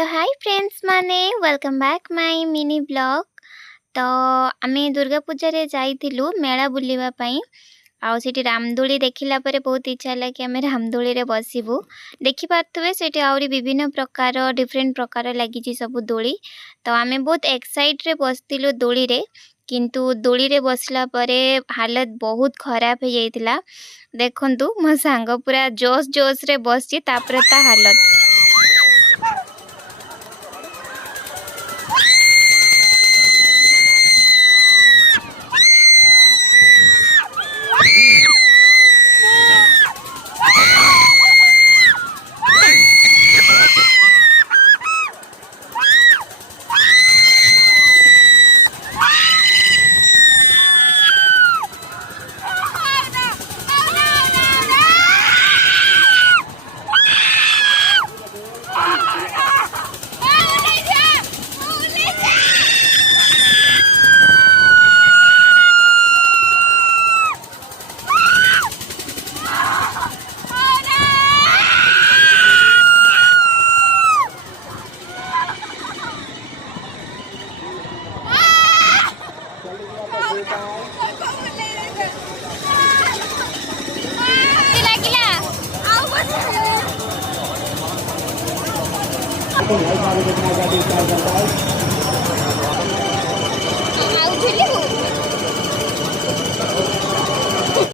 तो hi friends माने welcome back my mini blog. तो आमे दुर्गा पूजा रे जाइथिलु मेला बुलिबा पई आउ सेठी रामदोली देखिला परे बहुत इच्छा होला कि आमे रामदोली रे बसिबु। देखि पाथुबे सेठी आउरी विभिन्न प्रकार डिफरेंट प्रकार लागि छि सब दोली। तो आमे बहुत एक्साइट रे बसतिलु दोली रे, किंतु दोली रे बसला परे हालत बहुत खराब हो जाइतिला। देखंतु मो सांग पूरा जोश जोश रे बसछि तापरे ता हालत।